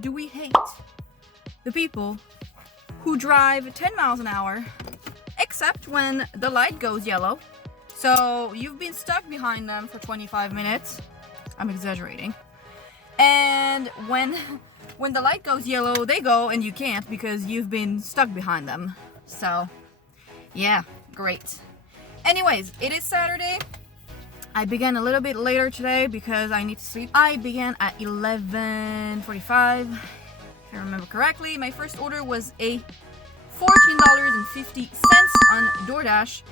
do we hate the people who drive 10 miles an hour, except when the light goes yellow. So you've been stuck behind them for 25 minutes. I'm exaggerating. And when the light goes yellow, they go and you can't because you've been stuck behind them. So, yeah, great. Anyways, it is Saturday. I began a little bit later today because I need to sleep. I began at 11:45, if I remember correctly. My first order was a $14.50 on Doordash.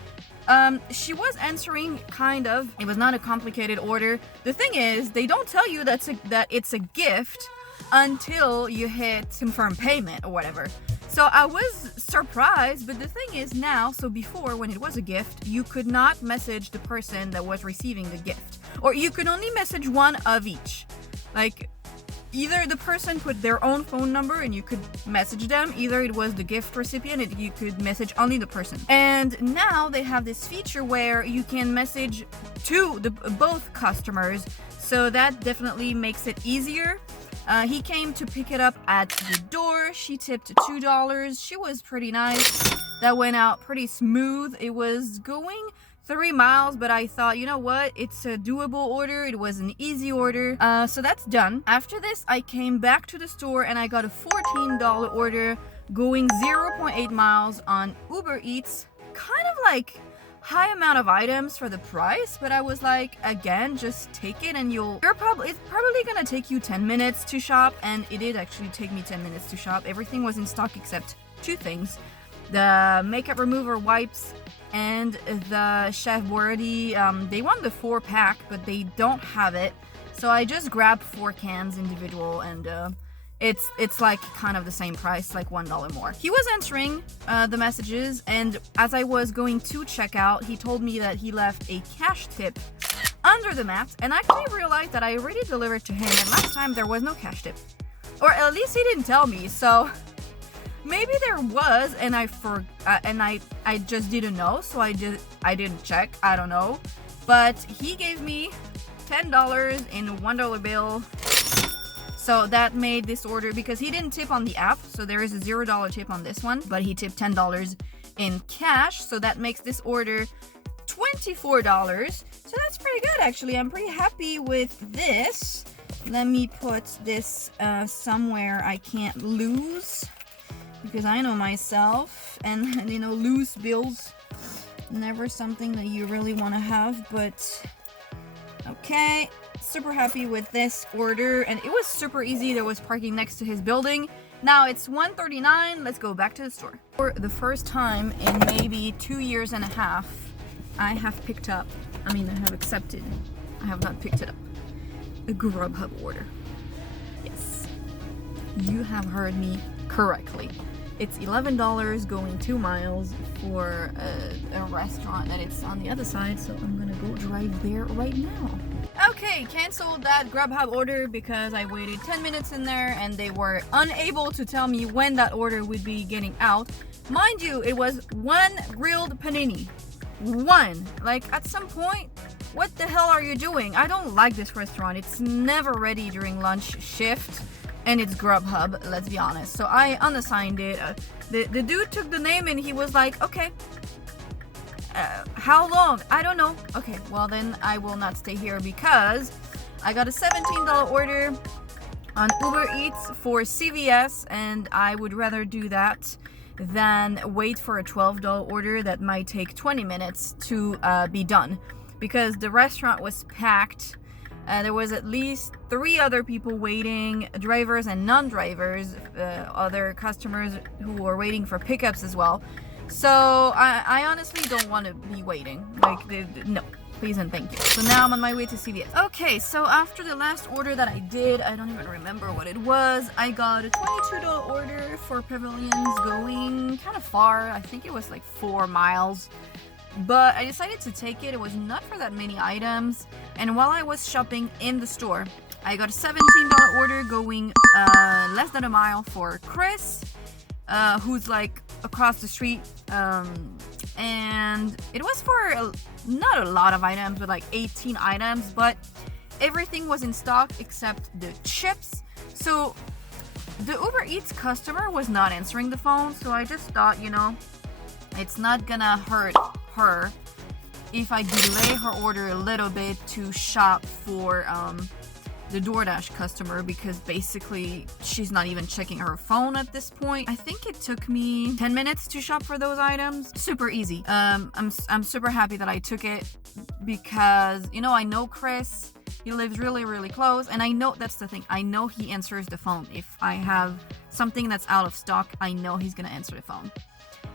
She was answering, kind of. It was not a complicated order. The thing is, they don't tell you that it's a gift until you hit confirm payment or whatever. So I was surprised, but the thing is now, so before, when it was a gift, you could not message the person that was receiving the gift. Or you could only message one of each. Like, either the person put their own phone number and you could message them, either it was the gift recipient and you could message only the person. And now they have this feature where you can message both customers, so that definitely makes it easier. He came to pick it up at the door. She tipped $2. She was pretty nice. That went out pretty smooth. It was going 3 miles, but I thought, you know what? It's a doable order. It was an easy order. So that's done. After this, I came back to the store and I got a $14 order going 0.8 miles on UberEATS. Kind of like high amount of items for the price, but I was like, again, just take it and it's probably gonna take you 10 minutes to shop, and it did actually take me 10 minutes to shop. Everything was in stock except 2 things: the makeup remover wipes and the Chef Boyardee. They want the 4-pack, but they don't have it, so I just grabbed 4 cans individual, and it's like kind of the same price, like $1 more. He was answering the messages, and as I was going to checkout, he told me that he left a cash tip under the mat, and I actually realized that I already delivered to him, and last time there was no cash tip, or at least he didn't tell me. So maybe there was, and I just didn't know, so I didn't check. I don't know, but he gave me $10 in a $1 bill. So that made this order, because he didn't tip on the app, so there is a $0 tip on this one, but he tipped $10 in cash, so that makes this order $24. So that's pretty good, actually. I'm pretty happy with this. Let me put this somewhere I can't lose, because I know myself, and you know, loose bills, never something that you really want to have, but okay. Super happy with this order, and it was super easy. There was parking next to his building. Now it's 1:39. Let's go back to the store. For the first time in maybe 2.5 years, I have accepted, I have not picked it up, a Grubhub order. Yes, you have heard me correctly. It's $11 going 2 miles for a restaurant that it's on the other side, so I'm gonna go drive there right now. Okay, canceled that Grubhub order because I waited 10 minutes in there and they were unable to tell me when that order would be getting out. Mind you, it was 1 grilled panini. 1. Like, at some point, what the hell are you doing? I don't like this restaurant. It's never ready during lunch shift. And it's Grubhub, let's be honest. So I unassigned it. The dude took the name and he was like, okay, how long? I don't know. Okay, well then I will not stay here, because I got a $17 order on UberEATS for CVS, and I would rather do that than wait for a $12 order that might take 20 minutes to be done, because the restaurant was packed. There was at least 3 other people waiting, drivers and non-drivers, other customers who were waiting for pickups as well. So I honestly don't want to be waiting. Like, no, please and thank you. So now I'm on my way to CVS. Okay, so after the last order that I did, I don't even remember what it was. I got a $22 order for pavilions going kind of far. I think it was like 4 miles. But I decided to take it. It was not for that many items. And while I was shopping in the store, I got a $17 order going less than a mile for Chris, who's like across the street. And it was for not a lot of items, but like 18 items. But everything was in stock except the chips. So The Uber Eats customer was not answering the phone, so I just thought, it's not gonna hurt her if I delay her order a little bit to shop for the DoorDash customer, because basically she's not even checking her phone at this point. I think it took me 10 minutes to shop for those items. Super easy. I'm super happy that I took it because, I know Chris. He lives really, really close, and I know that's the thing. I know he answers the phone. If I have something that's out of stock, I know he's gonna answer the phone.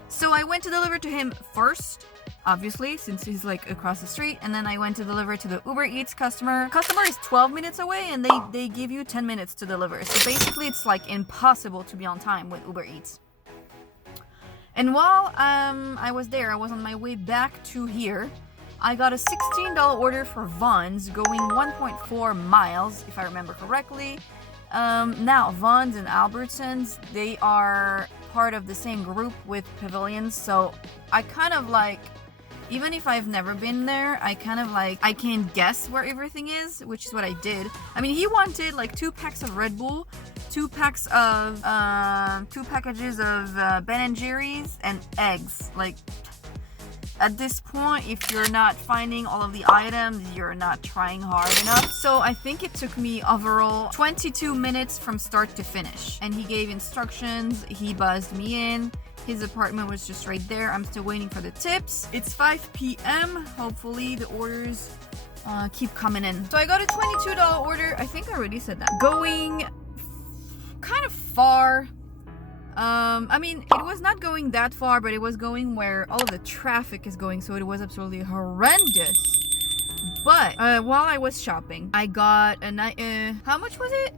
So I went to deliver to him first, obviously, since he's like across the street, and then I went to deliver to the Uber Eats customer. Customer is 12 minutes away, and they give you 10 minutes to deliver. So basically, it's like impossible to be on time with Uber Eats. And while I was there, I was on my way back to here. I got a $16 order for Vons going 1.4 miles, if I remember correctly. Now, Vons and Albertsons, they are part of the same group with Pavilions, so I kind of like, even if I've never been there, I can guess where everything is, which is what I did. I mean, he wanted like 2 packs of Red Bull, 2 packages of Ben & Jerry's, and eggs. Like, at this point, if you're not finding all of the items, you're not trying hard enough. So I think it took me overall 22 minutes from start to finish. And he gave instructions, he buzzed me in. His apartment was just right there. I'm still waiting for the tips. It's 5 p.m. Hopefully the orders keep coming in. So I got a $22 order. I think I already said that. Going kind of far. I mean, it was not going that far, but it was going where all of the traffic is going, so it was absolutely horrendous. But while I was shopping, I got a how much was it?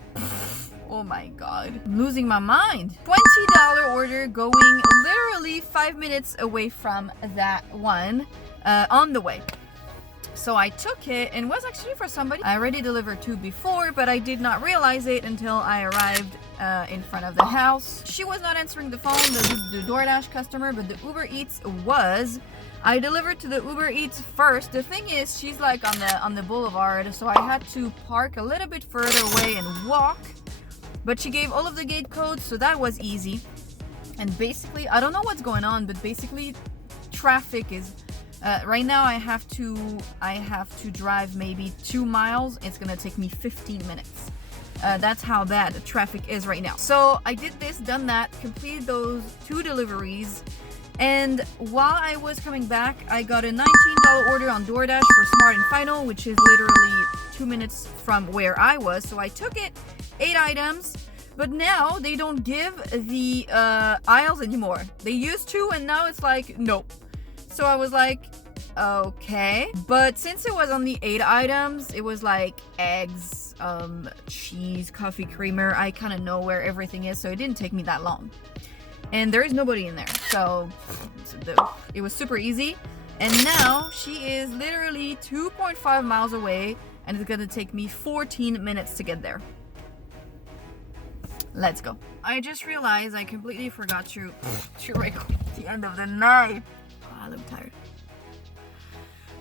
Oh my god, I'm losing my mind. $20 order going literally 5 minutes away from that one, on the way. So I took it, and it was actually for somebody I already delivered to before, but I did not realize it until I arrived in front of the house. She was not answering the phone, the DoorDash customer, but the Uber Eats was. I delivered to the Uber Eats first. The thing is, she's like on the boulevard, so I had to park a little bit further away and walk. But she gave all of the gate codes, so that was easy. And basically, I don't know what's going on, but basically, traffic is. Right now I have to drive maybe 2 miles. It's gonna take me 15 minutes. That's how bad the traffic is right now. So I did this, done that, completed those 2 deliveries, and while I was coming back, I got a $19 order on DoorDash for Smart and Final, which is literally 2 minutes from where I was. So I took it, 8 items, but now they don't give the aisles anymore. They used to, and now it's like, nope. So I was like, okay. But since it was only 8 items, it was like eggs, cheese, coffee creamer. I kind of know where everything is, so it didn't take me that long. And there is nobody in there, so it was super easy. And now she is literally 2.5 miles away, and it's gonna take me 14 minutes to get there. Let's go. I just realized I completely forgot to record the end of the night. I'm tired.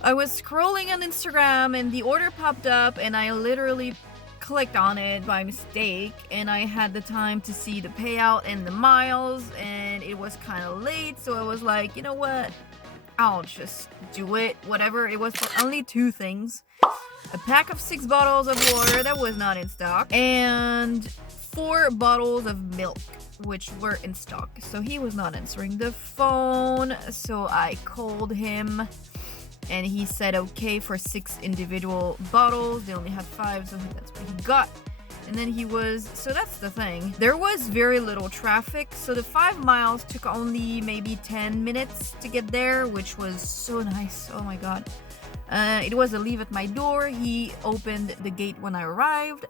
I was scrolling on Instagram and the order popped up, and I literally clicked on it by mistake, and I had the time to see the payout and the miles, and it was kind of late, so I was like, you know what, I'll just do it. Whatever. It was for only 2 things: a pack of 6 bottles of water that was not in stock, and 4 bottles of milk, which were in stock. So he was not answering the phone, so I called him, and he said okay for 6 individual bottles. They only had 5, so that's what he got. And then so that's the thing. There was very little traffic, so the 5 miles took only maybe 10 minutes to get there, which was so nice. Oh my god. It was a leave at my door. He opened the gate when I arrived.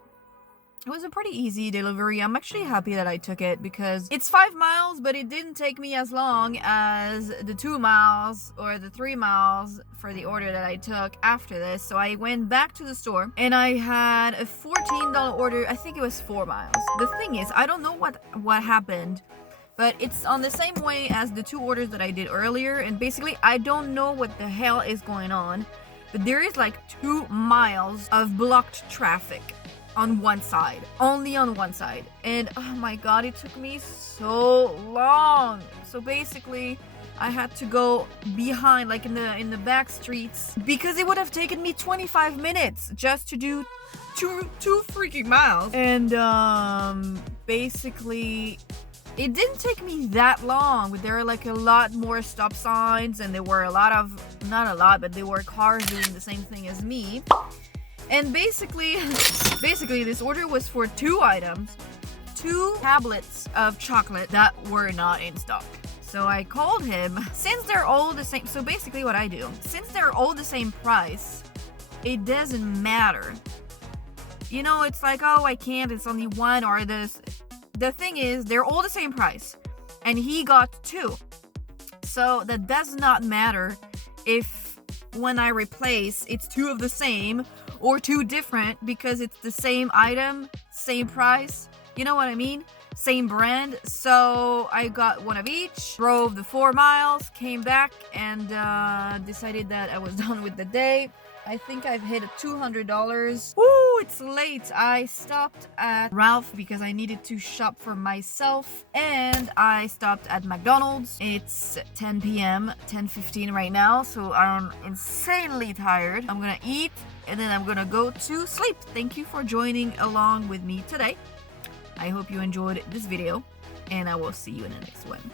It was a pretty easy delivery. I'm actually happy that I took it because it's 5 miles, but it didn't take me as long as the 2 miles or the 3 miles for the order that I took after this. So I went back to the store and I had a $14 order. I think it was 4 miles. The thing is, I don't know what happened, but it's on the same way as the 2 orders that I did earlier. And basically, I don't know what the hell is going on, but there is like 2 miles of blocked traffic on one side, only on one side. And oh my god, it took me so long. So basically I had to go behind, like in the back streets, because it would have taken me 25 minutes just to do two freaking miles. And basically it didn't take me that long. There were like a lot more stop signs, and there were not a lot, but there were cars doing the same thing as me. And basically this order was for 2 items, 2 tablets of chocolate that were not in stock. So I called him. Since they're all the same, so basically what I do, since they're all the same price, it doesn't matter. You know, it's like, oh, I can't, it's only one, or this. The thing is, they're all the same price, and he got 2. So that does not matter if when I replace, it's 2 of the same or 2 different, because it's the same item, same price. You know what I mean? Same brand. So I got 1 of each, drove the 4 miles, came back, and decided that I was done with the day. I think I've hit $200. Woo, it's late. I stopped at Ralph because I needed to shop for myself, and I stopped at McDonald's. It's 10 p.m, 10:15 right now, so I'm insanely tired. I'm gonna eat, and then I'm gonna go to sleep. Thank you for joining along with me today. I hope you enjoyed this video, and I will see you in the next one.